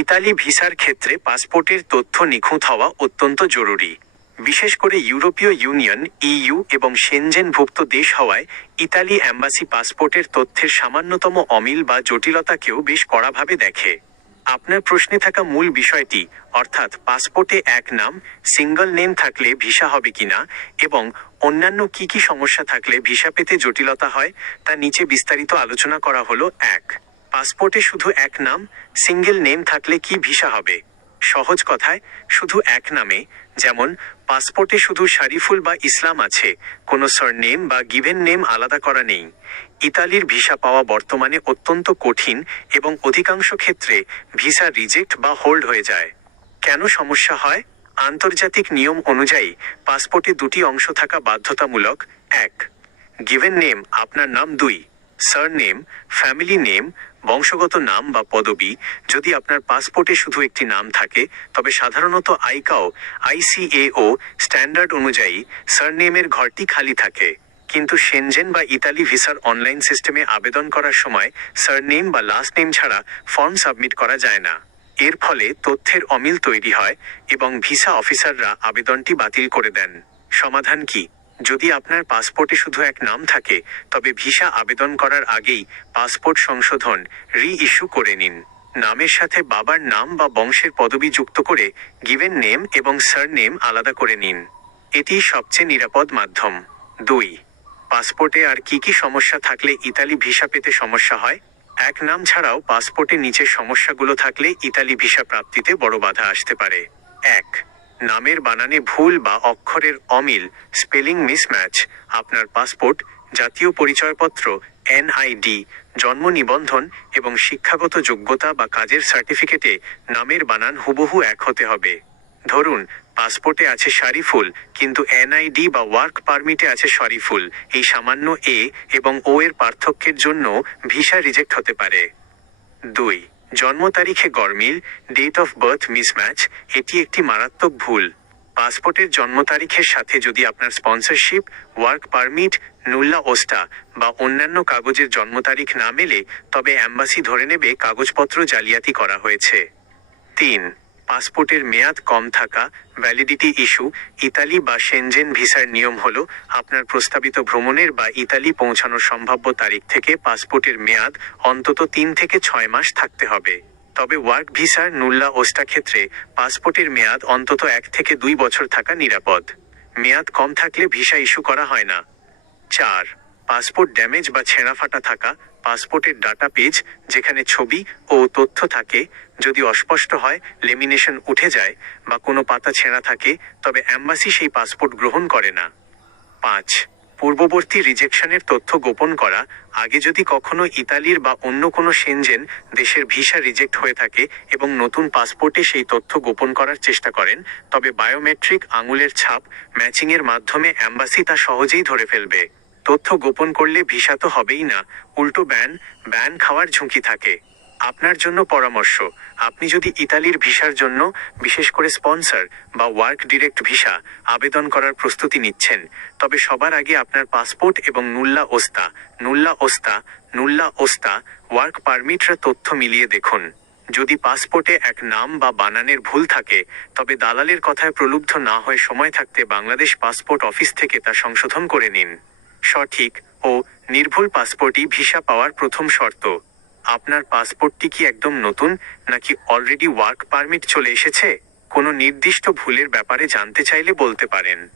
Italy ভিসার ক্ষেত্রে পাসপোর্টের তথ্য নিখুঁত হওয়া অত্যন্ত জরুরি। বিশেষ করে ইউরোপীয় ইউনিয়ন ইইউ এবং সেনজেনভুক্ত দেশ হওয়ায় ইতালি অ্যাম্বাসি পাসপোর্টের তথ্যের সামান্যতম অমিল বা জটিলতাকেও বেশ কড়াভাবে দেখে। আপনার প্রশ্নে থাকা মূল বিষয়টি, অর্থাৎ পাসপোর্টে এক নাম সিঙ্গল নেম থাকলে ভিসা হবে কিনা এবং অন্যান্য কি কি সমস্যা থাকলে ভিসা পেতে জটিলতা হয়, তা নিচে বিস্তারিত আলোচনা করা হলো। 1. পাসপোর্টে শুধু এক নাম সিঙ্গেল নেম থাকলে কি ভিসা হবে? সহজ কথায়, শুধু এক নামে, যেমন পাসপোর্টে শুধু শরীফুল বা ইসলাম আছে, কোনো সারনেম বা গিভেন নেম আলাদা করা নেই। ইতালির ভিসা পাওয়া বর্তমানে অত্যন্ত কঠিন এবং অধিকাংশ ক্ষেত্রে ভিসা রিজেক্ট বা হোল্ড হয়ে যায়। কেন সমস্যা হয়? আন্তর্জাতিক নিয়ম অনুযায়ী পাসপোর্টে দুটি অংশ থাকা বাধ্যতামূলক। 1. গিভেন নেম, আপনার নাম। 2. সারনেম, ফ্যামিলি নেম, বংশগত নাম বা পদবি। যদি আপনার পাসপোর্টে শুধু একটি নাম থাকে, তবে সাধারণত আইসিএও স্ট্যান্ডার্ড অনুযায়ী সারনেমের ঘরটি খালি থাকে। কিন্তু সেনজেন বা ইতালি ভিসার অনলাইন সিস্টেমে আবেদন করার সময় সারনেম বা লাস্ট নেম ছাড়া ফর্ম সাবমিট করা যায় না। এর ফলে তথ্যের অমিল তৈরি হয় এবং ভিসা অফিসাররা আবেদনটি বাতিল করে দেন। সমাধান কি? যদি আপনার পাসপোর্টে শুধু এক নাম থাকে, তবে ভিসা আবেদন করার আগেই পাসপোর্ট সংশোধন রি-ইস্যু করে নিন। নামের সাথে বাবার নাম বা বংশের পদবি যুক্ত করে গিভেন নেম এবং সারনেম আলাদা করে নিন। এটি সবচেয়ে নিরাপদ মাধ্যম। 2. পাসপোর্টে আর কি কি সমস্যা থাকলে ইতালি ভিসা পেতে সমস্যা হয়? এক নাম ছাড়াও পাসপোর্টে নিচের সমস্যাগুলো থাকলে ইতালি ভিসা প্রাপ্তিতে বড় বাধা আসতে পারে। 1. নামের বানানে ভুল বা অক্ষরের অমিল, স্পেলিং মিসম্যাচ। আপনার পাসপোর্ট, জাতীয় পরিচয়পত্র, এনআইডি, জন্ম নিবন্ধন এবং শিক্ষাগত যোগ্যতা বা কাজের সার্টিফিকেটে নামের বানান হুবহু এক হতে হবে। ধরুন, পাসপোর্টে আছে শরীফুল, কিন্তু এনআইডি বা ওয়ার্ক পারমিটে আছে শরীফুল। এই সামান্য এ এবং ও এর পার্থক্যের জন্য ভিসা রিজেক্ট হতে পারে। 2. জন্ম তারিখে গরমিল, ডেট অফ বার্থ মিসম্যাচ। এটি একটি মারাত্মক ভুল। পাসপোর্টের জন্ম তারিখের সাথে যদি আপনার স্পন্সরশিপ, ওয়ার্ক পারমিট, নুল্লা ওস্টা বা অন্যান্য কাগজের জন্ম তারিখ না মেলে, তবে অ্যাম্বাসি ধরে নেবে কাগজপত্র জালিয়াতি করা হয়েছে। 3. পাসপোর্টের মেয়াদ কম থাকা, ভ্যালিডিটি ইস্যু। ইতালি বা সেনজেন ভিসার নিয়ম হলো, আপনার প্রস্তাবিত ভ্রমণের বা ইতালি পৌঁছানোর সম্ভাব্য তারিখ থেকে পাসপোর্টের মেয়াদ অন্তত 3 থেকে 6 মাস থাকতে হবে। তবে ওয়ার্ক ভিসার নুল্লা ওস্টা ক্ষেত্রে পাসপোর্টের মেয়াদ অন্তত 1 থেকে 2 বছর থাকা নিরাপদ। মেয়াদ কম থাকলে ভিসা ইস্যু করা হয় না। 4. পাসপোর্ট ড্যামেজ বা ছেঁড়াফাটা থাকা। পাসপোর্টের ডাটা পেজ, যেখানে ছবি ও তথ্য থাকে, যদি অস্পষ্ট হয়, লেমিনেশন উঠে যায় বা কোনো পাতা ছেঁড়া থাকে, তবে অ্যাম্বাসি সেই পাসপোর্ট গ্রহণ করে না। 5. পূর্ববর্তী রিজেকশনের তথ্য গোপন করা। আগে যদি কখনো ইতালির বা অন্য কোনো সেনজেন দেশের ভিসা রিজেক্ট হয়ে থাকে এবং নতুন পাসপোর্টে সেই তথ্য গোপন করার চেষ্টা করেন, তবে বায়োমেট্রিক আঙুলের ছাপ ম্যাচিংয়ের মাধ্যমে অ্যাম্বাসি তা সহজেই ধরে ফেলবে। তথ্য গোপন করলে ভিসা তো হবেই না, উল্টো ব্যান খাওয়ার ঝুঁকি থাকে। আপনার জন্য পরামর্শ, আপনি যদি ইতালির ভিসার জন্য, বিশেষ করে স্পন্সর বা ওয়ার্ক ডিরেক্ট ভিসা আবেদন করার প্রস্তুতি নিচ্ছেন, তবে সবার আগে আপনার পাসপোর্ট এবং নুল্লা ওস্তা ওয়ার্ক পারমিটরা তথ্য মিলিয়ে দেখুন। যদি পাসপোর্টে এক নাম বা বানানের ভুল থাকে, তবে দালালের কথায় প্রলুব্ধ না হয়ে সময় থাকতে বাংলাদেশ পাসপোর্ট অফিস থেকে তা সংশোধন করে নিন। সঠিক ও নির্ভুল পাসপোর্টই ভিসা পাওয়ার প্রথম শর্ত। আপনার পাসপোর্টটি কি একদম নতুন, নাকি অলরেডি ওয়ার্ক পারমিট চলে এসেছে? কোনো নির্দিষ্ট ভুলের ব্যাপারে জানতে চাইলে বলতে পারেন।